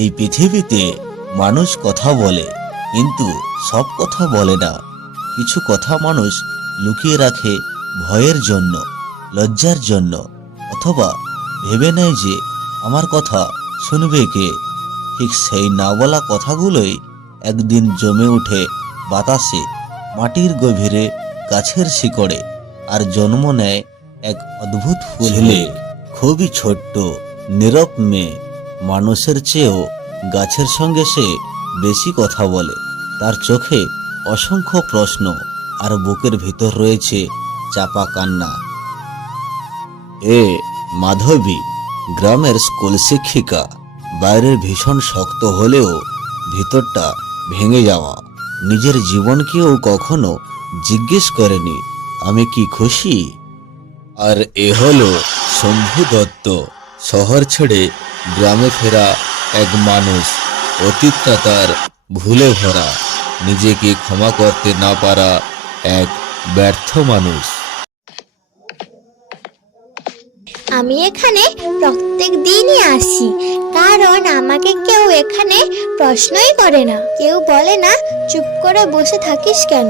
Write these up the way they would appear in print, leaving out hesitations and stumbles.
এই পৃথিবীতে মানুষ কথা বলে, কিন্তু সব কথা বলে না। কিছু কথা মানুষ লুকিয়ে রাখে ভয়ের জন্য, লজ্জার জন্য, অথবা ভেবে নেয় যে আমার কথা শুনবে কে। ঠিক সেই না বলা কথাগুলোই একদিন জমে উঠে বাতাসে, মাটির গভীরে, গাছের শিকড়ে, আর জন্ম নেয় এক অদ্ভুত ফুল। খুবই ছোট্ট, নীরব মেয়ে, মানুষের চেয়েও গাছের সঙ্গে সে বেশি কথা বলে। তার চোখে অসংখ্য প্রশ্ন, আর বুকের ভিতর রয়েছে চাপা কান্না। মাধবী, গ্রামের স্কুল শিক্ষিকা। বাইরের ভীষণ শক্ত হলেও ভিতরটা ভেঙে যাওয়া। নিজের জীবনকেও কখনো জিজ্ঞেস করেনি আমি কি খুশি। আর এ হলো শম্ভু দত্ত, শহর ছেড়ে গ্রামে ফেরা এক মানুষ। অতীতটা তার ভুলে ভরা, নিজেকে ক্ষমা করতে না পারা এক ব্যর্থ মানুষ। আমি এখানে প্রত্যেক দিনই আসি, কারণ আমাকে কেউ এখানে প্রশ্নই করে না। কেউ বলে না চুপ করে বসে থাকিস কেন।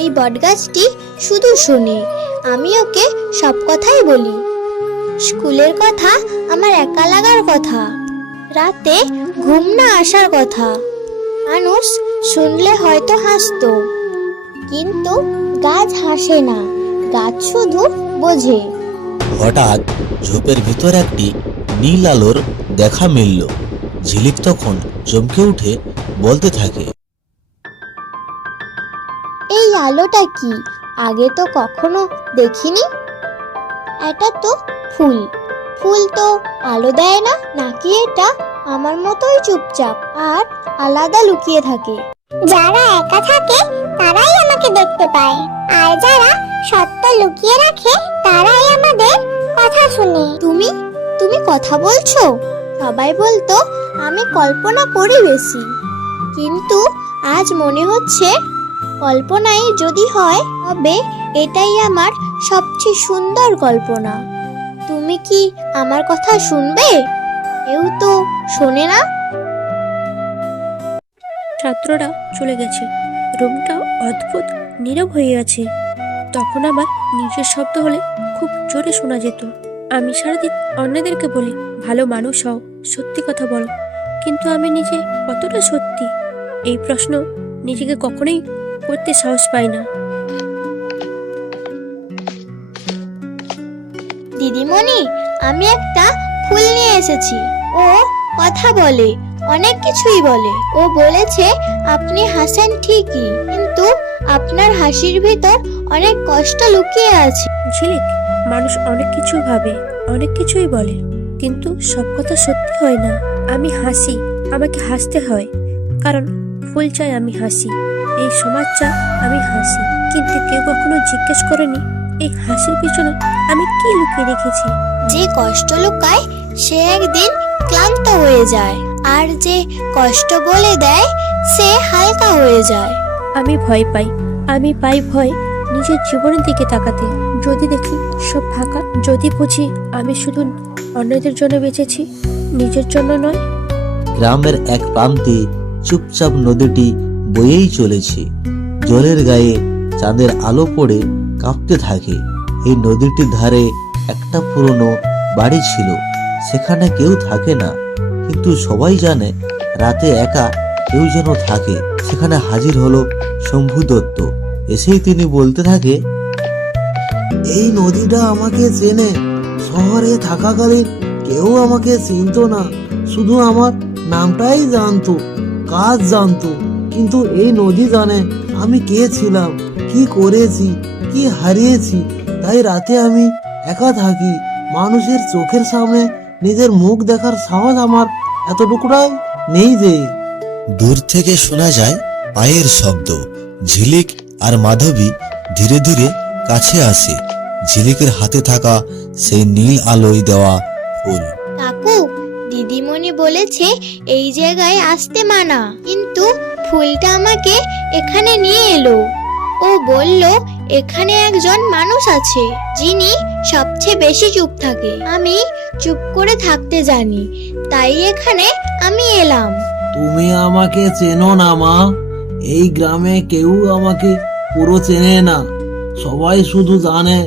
এই বটগাছটি শুধু শোনে, আমি ওকে সব কথাই বলি। স্কুলের কথা, আমার একা লাগার কথা, রাতে ঘুম না আসার কথা। মানুষ শুনলে হয়তো হাসতো, কিন্তু গাছ হাসে না, গাছ শুধু বোঝে। হঠাৎ ঝোপের ভিতর একটি নীল আলোর দেখা মিলল। ঝিলিক তখন চমকে উঠে বলতে থাকে, এই আলোটা কি? আগে তো কখনো দেখিনি। এটা তো ফুল, ফুল তো আলো দেয় না, নাকি এটা আমার মতোই চুপচাপ আর আলাদা লুকিয়ে থাকে? যারা একা থাকে তারাই আমাকে দেখতে পায়, আর যারা সত্য লুকিয়ে রাখে তারাই আমাদের কথা শুনে। তুমি তুমি কথা বলছো? সবাই বলতো আমি কল্পনা করি বেশি, কিন্তু আজ মনে হচ্ছে কল্পনাই যদি হয় তবে এটাই আমার সবচেয়ে সুন্দর কল্পনা। তুমি কি আমার কথা শুনবে? কেউ তো শোনে না। ছাত্ররা চলে গেছে, রুমটা অদ্ভুত নীরব হয়ে আছে। তখন আমার নিজের শব্দ হলে খুব জোরে শোনা যেত। আমি সারাদিন অন্যদেরকে বলি ভালো মানুষ হও, সত্যি কথা বলো, কিন্তু আমি নিজে কতটা সত্যি? এই প্রশ্ন নিজেকে কখনোই করতে সাহস পাই না। দিদিমণি, আমি একটা ফুল নিয়ে এসেছি। ও কথা বলে, অনেক কিছুই বলে। ও বলেছে আপনি হাসেন ঠিকই, কিন্তু আপনার হাসির ভিতর অনেক কষ্ট লুকিয়ে আছে। ঝিলিক, মানুষ অনেক কিছু ভাবে, অনেক কিছুই বলে, কিন্তু সব কথা সত্যি হয় না। আমি হাসি, আমাকে হাসতে হয়, কারণ ফুল চায় আমি হাসি, এই সমাজ চায় আমি হাসি। কিন্তু কেউ কখনো জিজ্ঞেস করেনি এই হাসির পিছনে আমি কি লুকিয়ে রেখেছি। যে কষ্ট লুকায় সে একদিন ক্লান্ত হয়ে যায়, আর যে কষ্ট বলে দেয় সে হালকা হয়ে যায়। আমি ভয় পাই, আমি পাই ভয় নিজের জীবনের দিকে তাকাতে। যদি দেখি সব ফাঁকা, যদি বুঝি আমি শুধু অন্যদের জন্য বেঁচেছি, নিজের জন্য নয়। গ্রামের এক প্রান্তে চুপচাপ নদীটি বয়েই চলেছে। জলের গায়ে চাঁদের আলো পড়ে কাঁপতে থাকে। এই নদীটির ধারে একটা পুরনো বাড়ি ছিল। সেখানে কেউ থাকে না, কিন্তু সবাই জানে রাতে একা কেউ যেন থাকে। সেখানে হাজির হলো শম্ভু দত্ত। এসেই তিনি বলতে থাকে, এই নদীটা আমাকে চেনে। শহরে থাকাকালীন কেউ আমাকে চিনত না, শুধু আমার নামটাই জানতো, কাজ জানতো। কিন্তু এই নদী জানে আমি কে ছিলাম, কি করেছি, কি হারিয়েছি। তাই রাতে আমি একা থাকি। মানুষের চোখের সামনে নিজের মুখ দেখার সাহস আমার এতটুকুটাই নেই যে। দূর থেকে শোনা যায় পায়ের শব্দ। ঝিলিক আর মাধবী ধীরে ধীরে কাছে আসে। ঝিলিকের হাতে থাকা সেই নীল আলোয় দেওয়া ফুল। কাকু, দিদিমণি বলেছে এই জায়গায় আসতে মানা, কিন্তু ফুলটা আমাকে এখানে নিয়ে এলো। ও বলল এখানে একজন মানুষ আছে যিনি সবচেয়ে বেশি চুপ থাকে। আমি চুপ করে থাকতে জানি, তাই এখানে আমি এলাম। তুমি আমাকে চেনো না মা। এই গ্রামে কেউ আমাকে পুরো চেনে না। সবাই শুধু জানে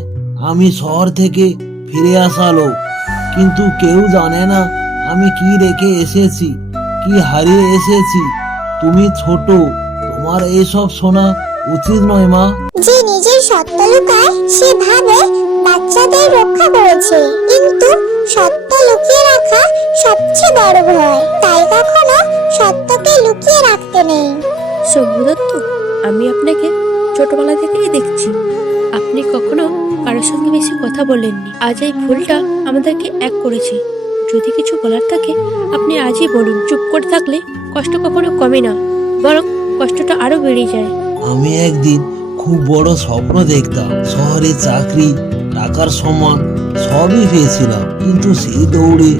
আমি শহর থেকে ফিরে আসা লোক, কিন্তু কেউ জানে না আমি কি রেখে এসেছি, কি হারিয়ে এসেছি। তুমি ছোট, তোমার এসব শোনা উচিত নয় মা। যে নিজের সত্য লুকায় সে ভাবে বাচ্চাদের রক্ষা করেছে, কিন্তু সত্য লুকিয়ে রাখা সবচেয়ে বড় ভয়। তাই কখনো সত্যকে লুকিয়ে রাখতে নেই। শম্ভু দত্ত, আমি আপনাকে ছোটবেলা থেকেই দেখছি। আপনি কখনো কারোর সঙ্গে বেশি কথা বলেননি। আজ এই ভুলটা আমাদেরকে এক করেছে। যদি কিছু বলার থাকে আপনি আজই বলুন। চুপ করে থাকলে কষ্ট কখনো কমে না, বরং কষ্টটা আরো বেড়ে যায়। আমি একদিন খুব বড় স্বপ্ন দেখতাম। শহরে চাকরি, টাকার সম্মান সবই পেয়েছিলাম, কিন্তু সেই দৌড়ে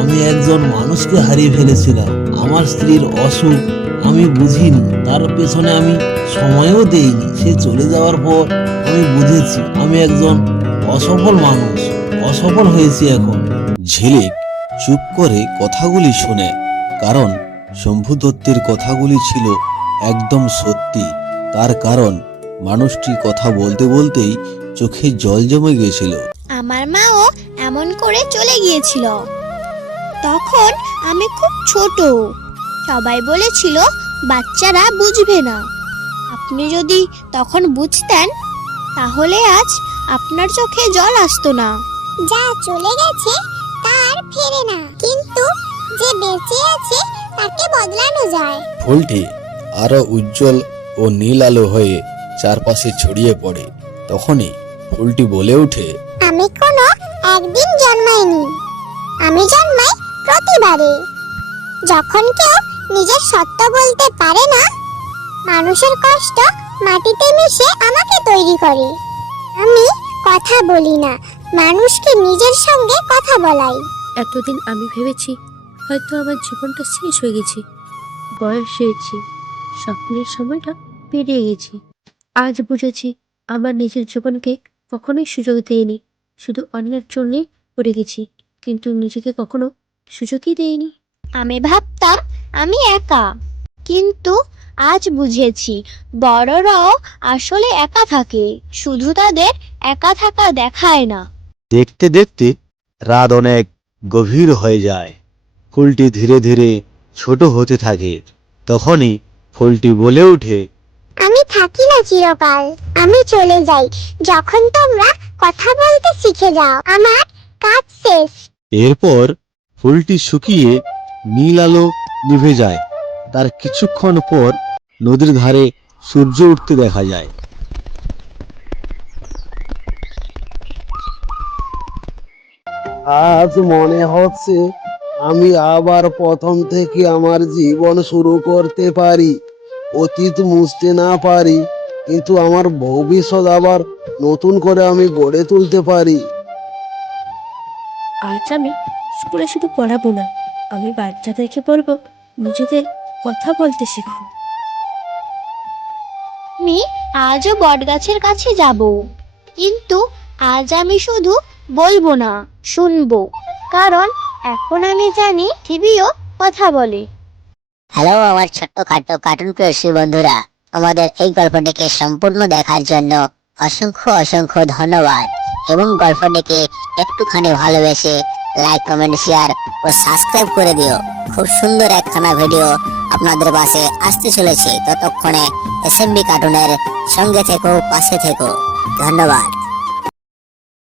আমি একজন মানুষকে হারিয়ে ফেলেছিলাম। আমার স্ত্রীর অসুখ আমি বুঝিনি, তার পেছনে আমি সময়ও দেইনি। সে চলে যাওয়ার পর আমি বুঝেছি আমি একজন অসফল মানুষ, অসফল হয়েছি এখন। ঝিলিক চুপ করে কথাগুলি শুনে, কারণ শম্ভু দত্তের কথাগুলি ছিল একদম সত্যি। তার কারণ মানুষটি কথা বলতে বলতেই চোখে জল জমে গিয়েছিল। আমার মাও এমন করে চলে গিয়েছিল। তখন আমি খুব ছোট। সবাই বলেছিল বাচ্চারা বুঝবে না। আপনি যদি তখন বুঝতেন তাহলে আজ আপনার চোখে জল আসতো না। যা চলে গেছে তার ফেরে না, কিন্তু যে বেঁচে আছে তাকে বদলানো যায়। ফুলটি আরো উজ্জ্বল ও নীল আলো হয়ে চারপাশে ছড়িয়ে পড়ে। তখনই ফুলটি বলে ওঠে, আমি কোনো একদিন জন্মাইনি, আমি জন্মাই প্রতিবারে। যখন কেউ নিজের সত্য বলতে পারে না, মানুষের কষ্ট মাটিতে মিশে আমাকে তৈরি করে। আমি কথা বলি না, মানুষকে নিজের সঙ্গে কথা বলাই। এতদিন আমি ভেবেছি হয়তো আমার জীবনটা শেষ হয়ে গেছে, বয়স হয়েছে, স্বপ্নের সময়টা পেরিয়ে গেছে। আজ বুঝেছি আমার নিজের জীবনকে কখনোই সুযোগ দেয়নি, শুধু অন্যের জন্যই পড়ে গেছি, কিন্তু নিজেকে কখনো সুযোগই দেয়নি। আমি ভাবতাম আমি একা, কিন্তু আজ বুঝেছি বড়রাও আসলে একা থাকে, শুধু তাদের একা থাকা দেখায় না। দেখতে দেখতে রাত অনেক গভীর হয়ে যায়। ফুলটি ধীরে ধীরে ছোট হতে থাকে। তখনই ফুলটি বলে ওঠে, আমি থাকি না চিরকাল, আমি চলে যাই যখন তোমরা কথা বলতে শিখে যাও। আমার কাজ শেষ। এরপর ফুলটি শুকিয়ে নীল আলো নিভে যায়। তার কিছুক্ষণ পর নদীর ধারে সূর্য উঠতে দেখা যায়। আজ মনে হচ্ছে আমি আবার প্রথম থেকে আমার জীবন শুরু করতে পারি। অতীত মুছতে না পারি, কিন্তু আমার ভবিষ্যৎ আবার নতুন করে আমি গড়ে তুলতে পারি। আজ আমি স্কুলে শুধু পড়াবো না, আমি বাচ্চাদেরকে বলবো নিজেদের কথা বলতে শেখো। আমি আজও বটগাছের কাছে যাব, কিন্তু আজ আমি শুধু বলবো না, শুনবো, কারণ এখন আমি জানি পৃথিবীও কথা বলে। হ্যালো আমার ছোট্টখাটো কার্টুন প্রেসী বন্ধুরা, আমাদের এই গল্পটিকে সম্পূর্ণ দেখার জন্য অসংখ্য অসংখ্য ধন্যবাদ। এবং গল্পটিকে একটুখানি ভালোবেসে লাইক, কমেন্ট, শেয়ার ও সাবস্ক্রাইব করে দিও। খুব সুন্দর একখানা ভিডিও আপনাদের পাশে আসতে চলেছে। ততক্ষণে এসএমবি কার্টুনের সঙ্গে থেকো, পাশে থেকো। ধন্যবাদ।